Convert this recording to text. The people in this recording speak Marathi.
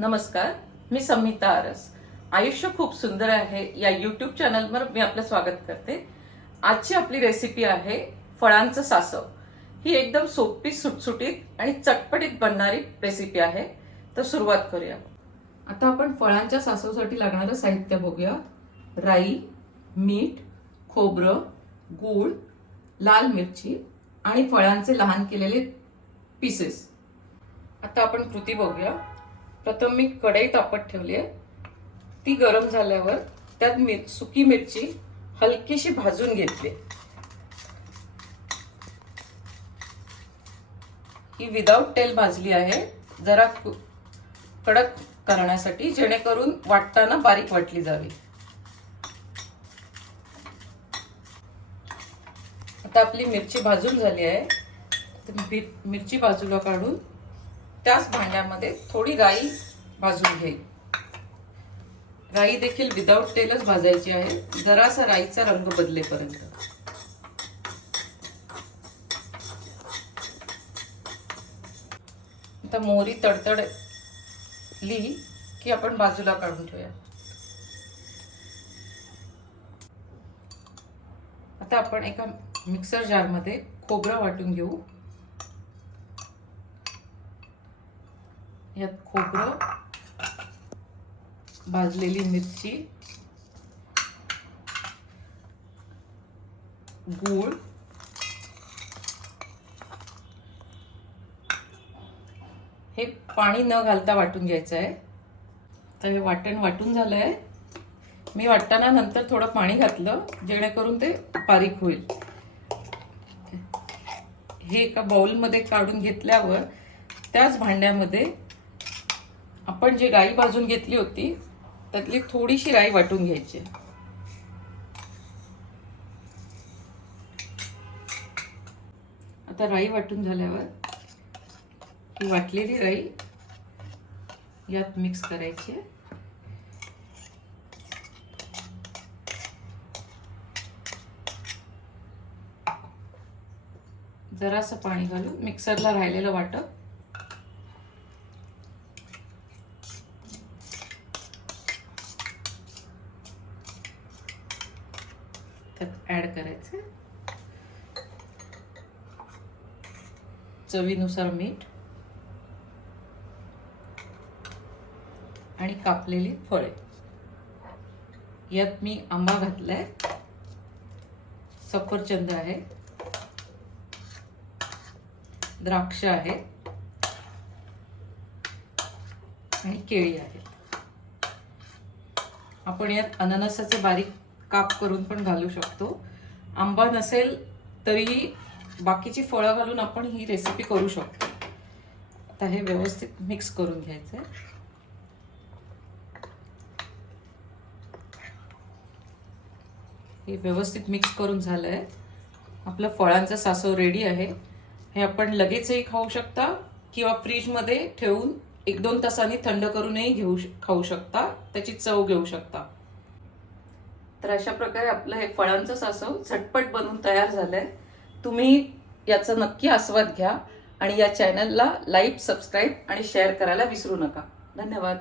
नमस्कार मी संमिता आरस. आयुष्य खूप सुंदर आहे या युट्यूब चॅनलवर मी आपलं स्वागत करते. आजची आपली रेसिपी आहे फळांचं सासव. ही एकदम सोपी सुटसुटीत आणि चटपटीत बनणारी रेसिपी आहे. तर सुरुवात करूया. आता आपण फळांच्या सासवसाठी लागणारं साहित्य बघूया. राई मीठ खोबरं गूळ लाल मिरची आणि फळांचे लहान केलेले पीसेस आता आपण कृती बघूया. प्रथम मी कढई तापत ठेवली आहे. ती गरम झाल्यावर त्यात मिर सुकी मिरची हलकीशी भाजून घेतली ही विदाऊट तेल भाजली आहे. जरा कडक करण्यासाठी जेणेकरून वाटताना बारीक वाटली जावी. आता आपली मिरची भाजून झाली आहे. मिरची बाजूला काढून त्याच भांड्यामध्ये थोडी राई भाजून घे. राई देखील विदाऊट तेलच भाजायची आहे. जरासा राईचा रंग बदलेपर्यंत. आता मोहरी तडतडली की आपण बाजूला काढून ठेवूया. आता आपण एका मिक्सर जारमध्ये खोबरं वाटून घेऊ. ह्यात खोबरं भाजलेली मिरची गूळ हे पाणी न घालता वाटून घ्यायचं आहे तर हे वाटण वाटून झालं आहे मी वाटताना नंतर थोडं पाणी घातलं जेणेकरून ते बारीक होईल. हे एका बाउलमध्ये काढून घेतल्यावर त्याच भांड्यामध्ये आपण जी राई भाजून घेतली होती त्यातली थोडीशी राई वाटून घ्यायची आता राई वाटून झाल्यावर ही वाटलेली राई यात मिक्स करायची आहे. जरासं पाणी घालून मिक्सरला राहिलेलं वाटप त्यात ऍड करायचं. चवीनुसार मीठ. आणि कापलेली फळे. यात मी आंबा घातलाय. सफरचंद आहे. द्राक्ष आहे. आणि केळी आहेत आपण यात अननसाचे बारीक काप करून पण घालू शकतो. आंबा नसेल तरीही बाकीची फळं घालून आपण ही रेसिपी करू शकतो. आता हे व्यवस्थित मिक्स करून घ्यायचं आहे हे व्यवस्थित मिक्स करून झालं आहे आपलं फळांचं सासव रेडी आहे. हे आपण लगेचही खाऊ शकता किंवा फ्रीजमध्ये ठेवून एक दोन तासांनी थंड करूनही घेऊ खाऊ शकता. त्याची चव घेऊ शकता. तर अशा प्रकारे आपलं हे फळांचं सासव झटपट बनवून तयार झालंय. तुम्ही याचा नक्की आस्वाद घ्या आणि या चॅनलला लाईक सबस्क्राईब आणि शेअर करायला विसरू नका. धन्यवाद.